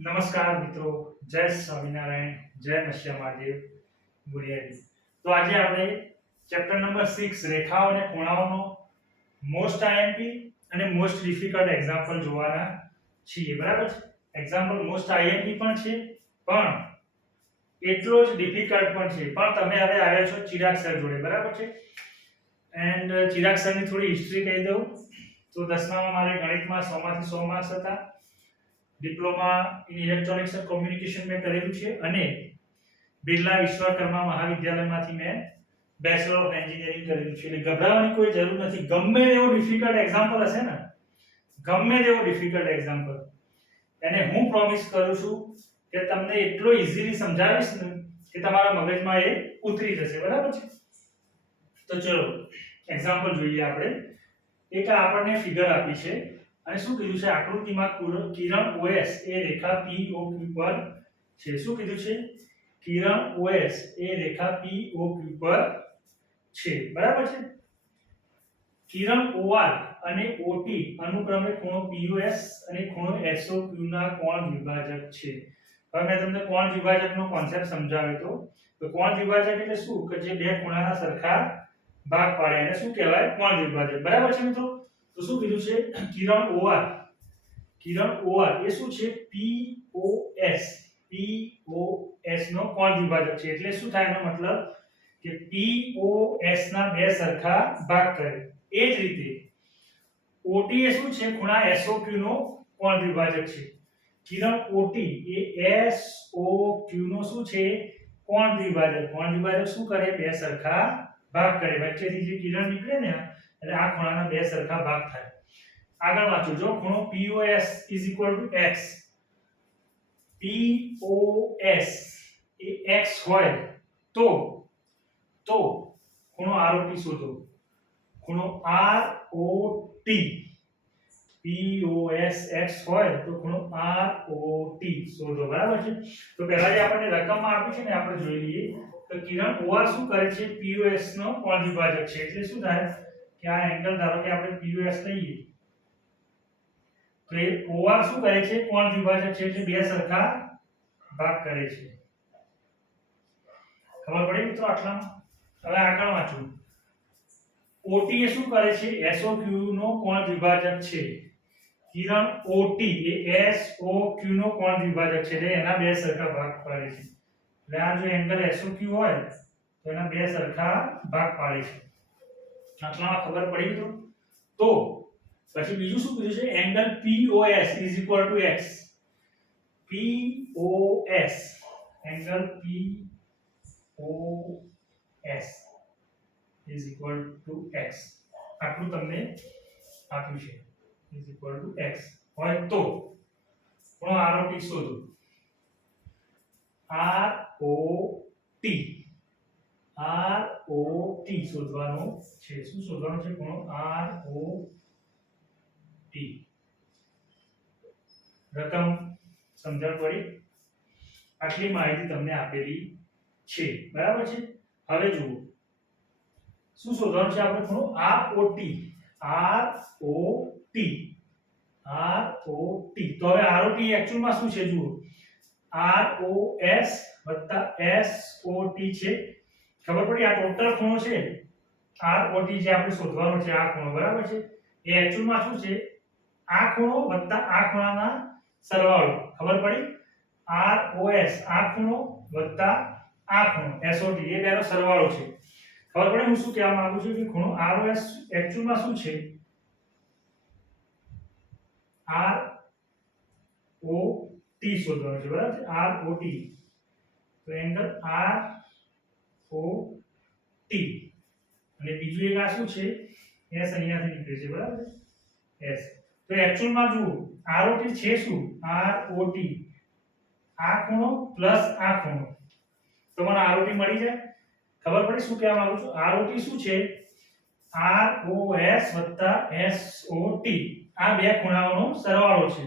નમસ્કાર મિત્રો, જય સ્વામિનારાયણ, જય નશ્ય મહાદેવ ગુરિયાજી. તો આજે આપણે ચેપ્ટર નંબર 6 રેખાઓ અને ખૂણાઓનો મોસ્ટ આઈએમપી અને મોસ્ટ ડિફિકલ્ટ એક્ઝામ્પલ જોવાના છીએ. બરાબર છે? એક્ઝામ્પલ મોસ્ટ આઈએમપી પણ છે, પણ એટલો જ ડિફિકલ્ટ પણ છે. પણ તમે હવે આવ્યા છો ચિરાગ સર જોડે. બરાબર છે? એન્ડ ચિરાગ સરની થોડી હિસ્ટ્રી કહી દઉં તો 10મામાં મારે ગણિતમાં 100 માંથી 100 માર્ક્સ હતા. Diploma in electronics and communication મેં કરેલું છે અને બિરલા વિશ્વકર્મા મહાવિદ્યાલયમાંથી મેં બેચલર ઓફ એન્જિનિયરિંગ કરેલું છે. એટલે ગભરાવાની કોઈ જરૂર નથી. ગમે તેવો ડિફિકલ્ટ એક્ઝામ્પલ હશે ને, ગમે તેવો ડિફિકલ્ટ એક્ઝામ્પલ, એને હું પ્રોમિસ કરું છું કે તમને એટલો ઇઝીલી સમજાવીશ ને કે તમારા મગજમાં એ ઉતરી જશે. બરાબર છે? તો ચલો એક્ઝામ્પલ જોઈએ આપણે. એક આપણને ફિગર આપી છે અને શું કીધું છે, આકૃતિમાં કિરણ OS એ રેખા POQ પર છે. શું કીધું છે? કિરણ OS એ રેખા POQ પર છે. બરાબર છે? કિરણ OR અને OT અનુક્રમે ખૂણો POS અને ખૂણો SOQ ના કોણ વિભાજક છે. હવે મેં તમને કોણ વિભાજકનો કોન્સેપ્ટ સમજાવ્યો તો કોણ વિભાજક એટલે શું કે જે બે ખૂણાના સરખા ભાગ પાડે એને શું કહેવાય? કોણ વિભાજક. બરાબર છે મિત્રો? તો શું કીધું છે? કિરણ OR એ શું છે? POS નો કોણ વિભાજક છે. એટલે શું થાય એનો મતલબ કે POS ના બે સરખા ભાગ કરે. એ જ રીતે OT એ શું છે? ખૂણા SOQ નો કોણ વિભાજક છે. કિરણ OT એ SOQ નો શું છે? કોણ દ્વિભાજક. કોણ દ્વિભાજક શું કરે? બે સરખા ભાગ કરે. વચ્ચેથી જે કિરણ નીકળે ને એટલે આ ખૂણાના બે સરખા ભાગ થાય. આગળ વાંચો. જો ખૂણો POS x, POS એ x હોય તો ખૂણો ROT શોધો. ખૂણો ROT POS x હોય તો ખૂણો ROT શોધો. બરાબર છે? તો પહેલા જે આપણને રકમમાં આપી છે ને આપણે જોઈ લઈએ. તો કિરણ OR શું કરે છે? POS નો કોણ વિભાજક છે. એટલે શું થાય કે આ એંગલ ધારો કે આપણે POS લઈએ તો એ OR શું કરે છે? કોણ વિભાજક છે એટલે બે સરખા ભાગ કરે છે. ખબર પડી મિત્રો આટલામાં? હવે આગળ વાંચો. OT એ શું કરે છે? SOQ નો કોણ વિભાજક છે. કિરણ OT એ SOQ નો કોણ વિભાજક છે એટલે એના બે સરખા ભાગ પાડે છે. એટલે આ જો એંગલ SOQ હોય તો એના બે સરખા ભાગ પાડે છે. આટલામાં ખબર પડી મિત્રો? તો પછી બીજું શું કીધું છે? Angle POS x. POS angle POS x આટલું તમને આપ્યું છે x હોય તો ખૂણો ROT શોધો. ROT શોધવાનો છે. શું શોધવાનું છે? ખૂણો ROT. રકમ સમજણ પડી? આટલી માહિતી તમને આપેલી છે. બરાબર છે? હવે જુઓ શું શોધવાનું છે આપણે? ખૂણો ROT. તો હવે ROT એક્ચ્યુઅલમાં શું છે જુઓ. ROS SOT છે. ખબર પડી? આ ટોટલ ખૂણો છે ROT જે આપણે શોધવાનો છે આ ખૂણો. બરાબર છે? એ એક્ચ્યુઅલમાં શું છે? આ ખૂણો વત્તા આ ખૂણાના સરવાળો. ખબર પડી? ROS આ ખૂણો વત્તા આ ખૂણો SOT એ બેનો સરવાળો છે. ખબર પડી હું શું કહેવા માંગુ છું? કે ખૂણો ROS એક્ચ્યુઅલમાં શું છે? ROT શોધવાનો છે. બરાબર છે? ROT. તો એંગલ ROT અને બીજું એક આ શું છે? S અહીંયાથી નીકળે છે. બરાબર છે? S. તો એક્ચ્યુઅલમાં જુઓ ROT છે શું? ROT આ ખૂણો પ્લસ આ ખૂણો તો મને ROT મળી જાય. ખબર પડી શું કહેવા માંગુ છું? ROT શું છે? ROS SOT આ બે ખૂણાઓનો સરવાળો છે.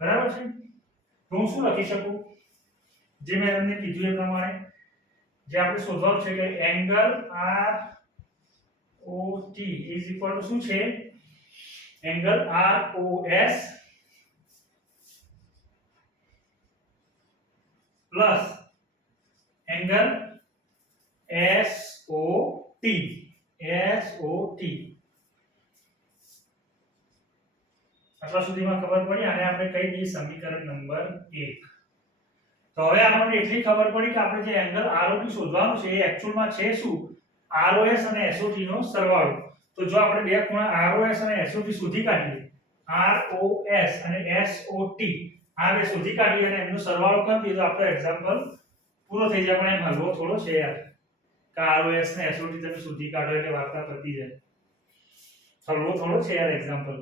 બરાબર છે? તો હું શું લખી શકું? જે મેં તમને કીધું એ પ્રમાણે જે આપણે શોધવાનું છે કે એંગલ ROT શું છે? Angle ROS plus angle SOT આટલા સુધીમાં ખબર પડી. આને આપણે કહી દઈએ સમીકરણ નંબર 1. તો હવે આપણને એટલી ખબર પડી કે આપણે જે એંગલ ROT શોધવાનું છે એ એક્ચ્યુઅલમાં છે શું? ROS અને SOT નો સરવાળો. તો જો આપણે બે ખૂણા ROS અને SOT શોધી કાઢીએ, ROS અને SOT આ બે શોધી કાઢીએ અને એમનો સરવાળો કરી દઈએ તો આપણો એક્ઝામ્પલ પૂરો થઈ જાય. પણ એમ હલવો થોડો છે યાર કે ROS ને SOT તમે શોધી કાઢો એટલે વાર્તા પતી જાય. હલવો થોડો છે યાર એક્ઝામ્પલ.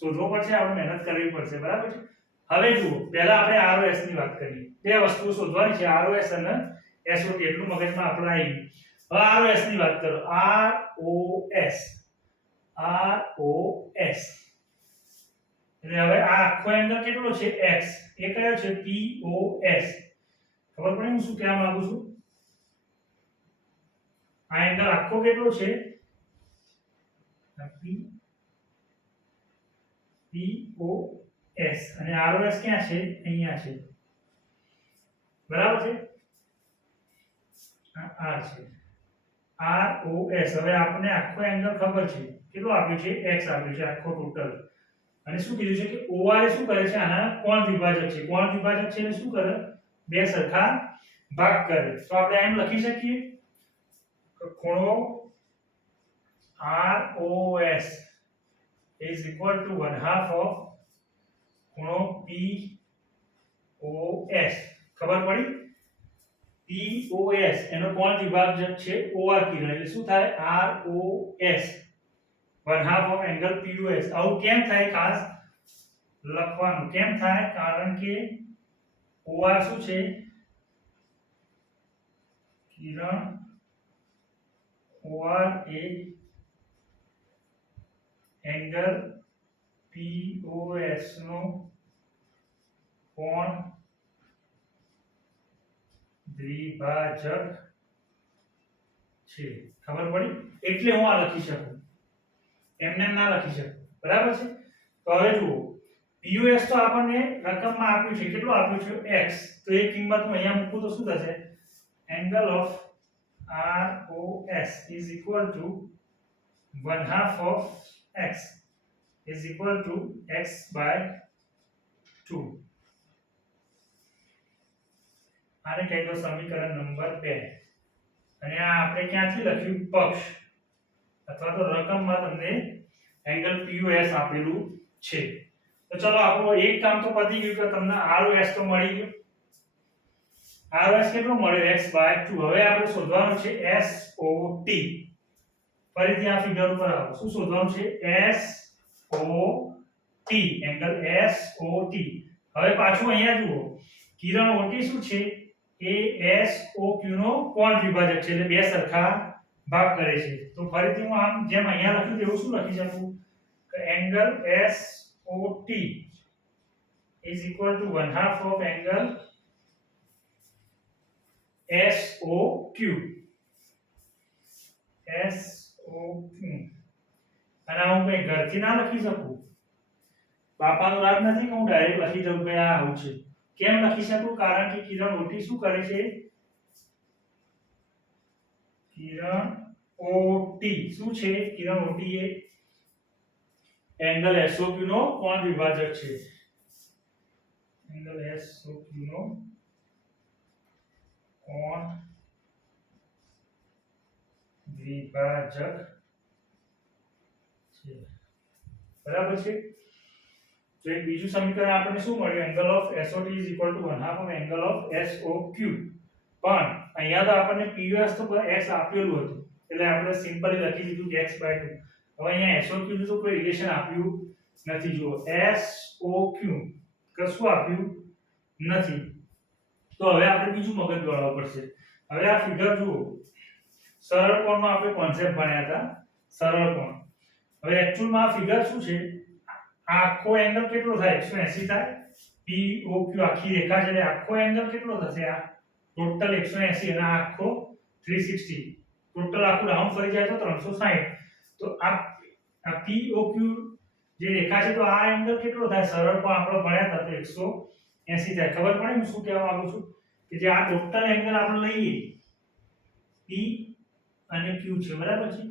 શોધવો પડશે, આપણે મહેનત કરવી પડશે, બરાબર છે. હવે જુઓ, પહેલા આપણે ROS ની વાત કરીએ. બે વસ્તુઓ શોધવાની છે, ROS અને SOT. એટલું મગજમાં આપણે આવી ગયું. હવે ROS ની વાત કરો. ROS એટલે હવે આ આખો એંગલ કેટલો છે? x. એ કયો છે? POS. ખબર પડી હું શું કહેવા માંગુ છું? આ એંગલ આખો કેટલો છે? POS અને ROS ક્યાં છે? અહીંયા છે, બરાબર છે. આ R છે, ROS. હવે આપણને આખો એંગલ ખબર છે, કેટલો આપ્યો છે? x આપ્યો છે આખો ટોટલ. અને શું કીધું છે કે OR એ શું કરે છે? આના કોણ વિભાજક છે. કોણ વિભાજક છે એટલે શું કરે? બે સરખા ભાગ કરે. તો આપણે એમ લખી શકીએ કે ખૂણો ROS is equal to 1/2 of ખૂણો POS. ખબર પડી? POS એનો કોણ વિભાજક છે OR કિરણ. એટલે શું થાય? ROS 1/2 of angle POS. આવું કેમ થાય? ખાસ લખવાનું કેમ થાય? કારણ કે OR શું છે? કિરણ. OR એ એંગલ POS નો કોણ દ્વિભાજક છે. ખબર પડી? એટલે હું આ લખી શકું, એમને ના લખી શકું, બરાબર છે. તો હવે જુઓ, POS તો આપણને રકમમાં આપ્યું છે. કેટલું આપ્યું છે? x. તો એ કિંમત હું અહીંયા મૂકું તો શું થશે? Angle of ROS is equal to 1/2 of x is equal to x by 2. આને કહી દો સમીકરણ નંબર 2. અને આ આપણે ક્યાંથી લખ્યું? પક્ષ અથવા તો રકમમાં તમને એંગલ POS આપેલું છે. તો ચલો આપણું એક કામ તો પતી ગયું કે તમને ROS તો મળી ગયું. ROS કેટલો મળ્યો? x by 2. હવે આપણે શોધવાનું છે SOT. ફરીથી આ ફિગર ઉપર આવો. શું શોધવાનું છે? SOT. Angle SOT. હવે પાછું અહીંયા જુઓ, કિરણ OT શું છે? એ SOQ નો કોણ વિભાજક છે. એટલે બે સરખા ભાગ કરે છે. તો ફરીથી હું આમ જેમ અહીંયા લખ્યું એવું શું લખી શકું કે angle SOT is equal to 1/2 of angle SOQ. અને હું કઈ ઘરથી ના લખી શકું. બાપાનો રાજ નથી કે હું ડાયરેક્ટ લખી દઉં કે આ આવું છે. કેમ લખી શકું? કારણ કે કિરણ OT શું કરે છે? કિરણ OT શું છે? કિરણ OT એ એંગલ SOQ નો કોણ વિભાજક છે. એંગલ SOQ નો કોણ દ્વિભાજક છે, બરાબર છે. તો એક બીજું સમીકરણ આપણને શું મળ્યું? Angle of SOT is equal to 1/2 of angle of SOQ. પણ અહીંયા તો આપણને POS તો x આપેલું હતું એટલે આપણે સિમ્પલી લખી દીધું કે x by 2. હવે અહીંયા SOQ નું તો કોઈ રિલેશન આપ્યું નથી. જુઓ, SOQ કશું આપ્યું નથી. તો હવે આપણે બીજું મગજ દોડાવવું પડશે. હવે આ ફિગર જુઓ, સરળ કોણનો આપણે કોન્સેપ્ટ ભણ્યા હતા, સરળ કોણ. હવે એક્ચ્યુઅલમાં આ ફિગર શું છે? આખો એંગલ કેટલો થાય? 180 થાય. POQ આખી રેખા છે એટલે આખો એંગલ કેટલો થશે? આ ટોટલ 180 અને આ આખો 360. ટોટલ આખું રાઉન્ડ ફરી જાય તો 360. તો આ POQ જે રેખા છે તો આ એંગલ કેટલો થાય? સરળ કોણ આપણે ભણ્યા હતા તો 180 થાય. ખબર પડે હું શું કહેવા માંગુ છું? કે જે આ ટોટલ એંગલ આપણે લઈએ P અને Q છે, બરાબર છે?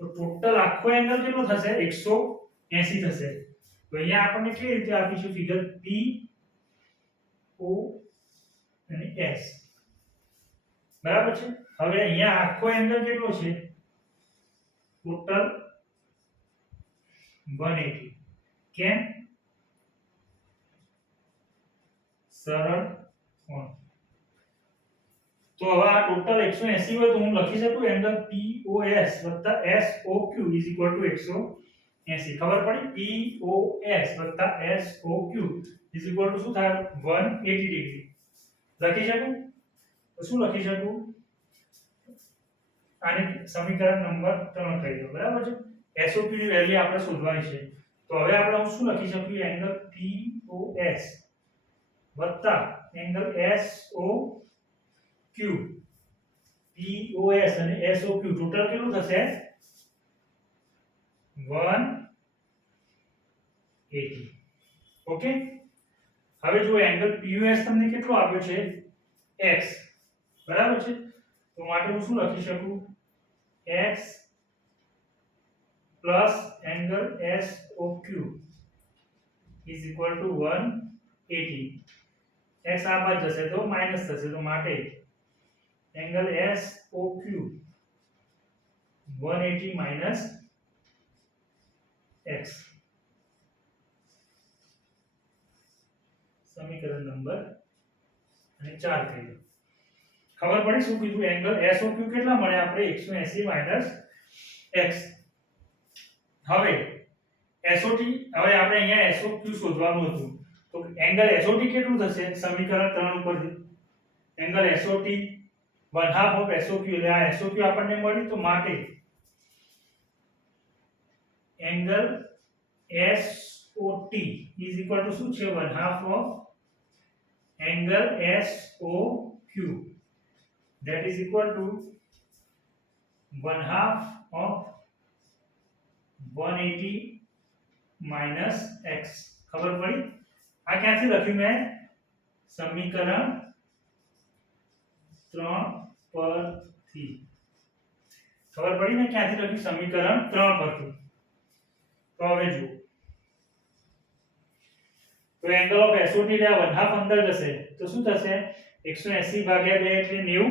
તો ટોટલ આખો એંગલ કેટલો થશે? 180 થશે. તો અહીંયા આપણને કેવી રીતે આપીશું ફિગર P O અને S, બરાબર છે? હવે અહીંયા આખો એંગલ કેટલો છે? ટોટલ 180. કેમ? સરળ કોણ. તો હવે આ ટોટલ 180 હોય તો હું લખી શકું એંગલ POS SOQ = 180. ખબર પડી? POS SOQ = શું થાય? 180 ડિગ્રી. લખી શકું? તો શું લખી શકું? આને સમીકરણ નંબર 3 કહી દો, બરાબર છે? SOQ ની વેલ્યુ આપણે શોધવાની છે. તો હવે આપણે શું લખી શકીએ? Angle POS angle SOQ. POS અને SOQ ટોટલ કેટલું થશે? 180. ઓકે. હવે જો એંગલ POS તમને કેટલો આપ્યો છે? x, બરાબર છે? તો માટે હું શું લખી શકું? x plus angle SOQ = 180. x આ બાદ જશે તો માઈનસ થશે, તો માટે એંગલ SOQ 180 માઈનસ x. સમીકરણ નંબર 4 થઈ ગયું. ખબર પડી શું કીધું? એંગલ SOQ કેટલા મળે આપણે? 180 માઈનસ x. હવે SOT, હવે આપણે અહીંયા SOQ શોધવાનું હતું. તો એંગલ SOT કેટલું થશે? સમીકરણ 3 ઉપરથી એંગલ SOT 1/2 ઓફ SOQ, એટલે આ SOQ આપણને મળ્યું. તો માટે એંગલ SOT = શું છે? 1/2 of angle SOQ, that is equal to 1/2 of 180 minus x. ખબર પડી? આ ક્યાંથી લખ્યું મેં? સમીકરણ 3 પરથી. ખબર પડી ને ક્યાંથી લખ્યું? સમીકરણ 3 પરથી. તો હવે જુઓ, તો એંગલ ઓફ SOT એટલે 1/2 અંદર જશે તો શું થશે? 180 ભાગ્યા 2 એટલે 90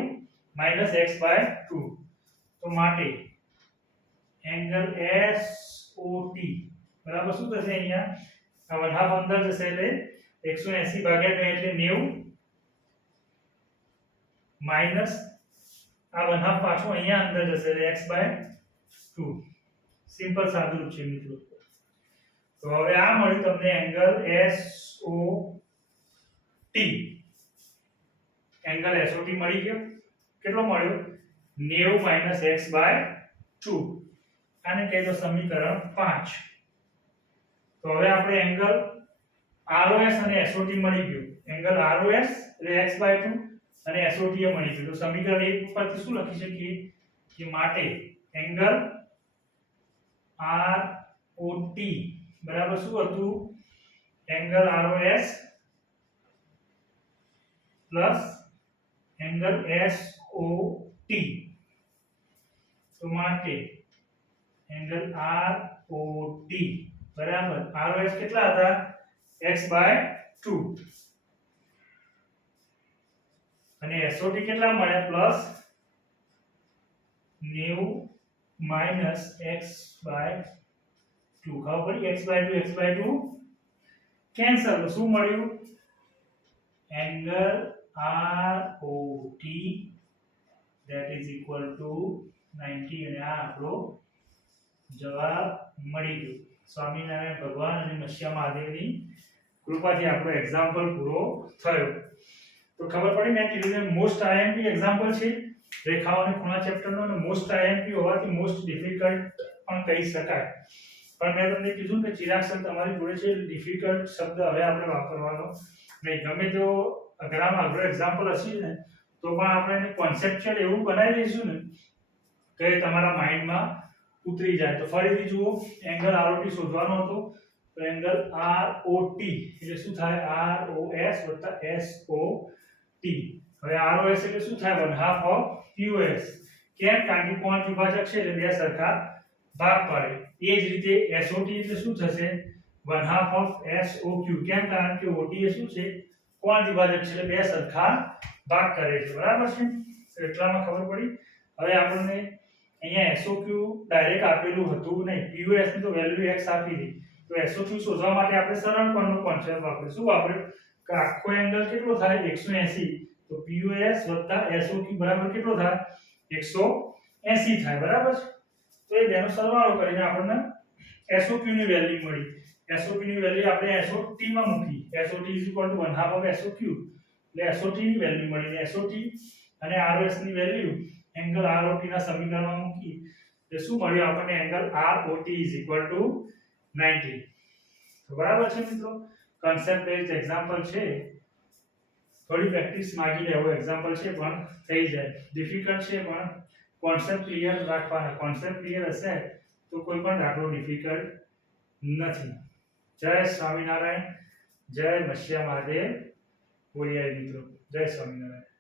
માઈનસ x/2. તો માટે એંગલ SOT બરાબર શું થશે? અહીંયા આ 1/2 અંદર જશે એટલે 180 ભાગ્યા 2 એટલે 90 માઈનસ આ 1/2 પાછું અહીંયા અંદર જશે એટલે x/2. સિમ્પલ સાદું રૂપ છે મિત્રો. તો હવે આ મળ્યું તમને એંગલ SOT. એંગલ SOT મળી ગયો. કેટલો મળ્યો? 90 માઈનસ x/2. આને કહી દો સમીકરણ 5. તો હવે આપણે એંગલ ROS અને SOT મળી ગયું. એંગલ ROS એટલે x/2 અને SOT એ મળી ગયું. તો સમીકરણ 1 પરથી શું લખી શકીએ? કે માટે એંગલ ROT બરાબર શું હતું? Angle ROS plus angle SOT. તો માટે એંગલ ROT બરાબર ROS કેટલા હતા? x/2 અને SOT કેટલા મળ્યા? Plus 90 minus x/2. ખબર પડી? x/2 cancel. તો શું મળ્યું? Angle ROT that is equal to 90. અને આ આપણો જવાબ મળી ગયો. સ્વામિનારાયણ ભગવાન અને મસ્યા મહાદેવની કૃપાથી આપણો એક્ઝામ્પલ પૂરો થયો. તો ખબર પડી ને કે મોસ્ટ આઈએમપી એક્ઝામ્પલ છે રેખાઓ અને ખૂણા ચેપ્ટરનો, અને મોસ્ટ આઈએમપી હોવાથી મોસ્ટ ડિફિકલ્ટ પણ કહી શકાય. પણ મેં તમને કીધું કે ચિરાગ સર તમારી જોડે છે, ડિફિકલ્ટ શબ્દ હવે આપણે વાપરવાનો નહીં. ગમે તેવો અઘરામાં અઘરો એક્ઝામ્પલ હશે ને તો પણ આપણે એને કોન્સેપ્ચ્યુઅલ એવું બનાવી દઈશું ને કે તમારા માઇન્ડમાં ઉતરી જાય. તો ફરીથી જુઓ, એંગલ ROT શોધવાનો હતો. તો એંગલ ROT એટલે શું થાય? ROS + SOT. હવે ROS એટલે શું થાય 1/2 ઓફ POS કેમ કારણ કે કોણ વિભાજક છે એટલે બે સરખા ભાગ પાડે એ જ રીતે SOT એટલે શું થશે 1/2 ઓફ SOQ કેમ કારણ કે OT એ શું છે કોણ વિભાજક છે એટલે બે સરખા ભાગ કરે છે બરાબર છે તો એટલામાં ખબર પડી હવે આપણને અહીંયા SOQ ડાયરેક્ટ આપેલું હતું નહીં POS ની તો વેલ્યુ x આપી હતી તો SOQ શોધવા માટે આપણે સરળ કોણનો કોન્સેપ્ટ વાપર્યો શું વાપર્યો કે આખો એંગલ કેટલો થાય 180 તો POS SOQ બરાબર કેટલો થાય 180 થાય બરાબર છે તો એ બેનો સરવાળો કરીને આપણને SOQ ની વેલ્યુ મળી SOQ ની વેલ્યુ આપણે SOT માં મૂકી SOT = 1/2 of SOQ એટલે SOT ની વેલ્યુ મળી ને SOT અને ROS ની વેલ્યુ એંગલ ROT ના સમીકરણમાં મૂકી એટલે શું મળ્યું આપણને એંગલ ROT = 90 તો બરાબર છે મિત્રો કન્સેપ્ટ બેઝડ એક્ઝામ્પલ છે થોડી પ્રેક્ટિસ માંગી લે એવો એક્ઝામ્પલ છે પણ થઈ જાય ડિફિકલ્ટ છે પણ કોન્સેપ્ટ ક્લિયર રાખવાના કોન્સેપ્ટ ક્લિયર હશે તો કોઈ પણ દાખલો ડિફિકલ્ટ નથી જય સ્વામિનારાયણ જય મસ્યા મહાદેવ બોલિયા મિત્રો જય સ્વામિનારાયણ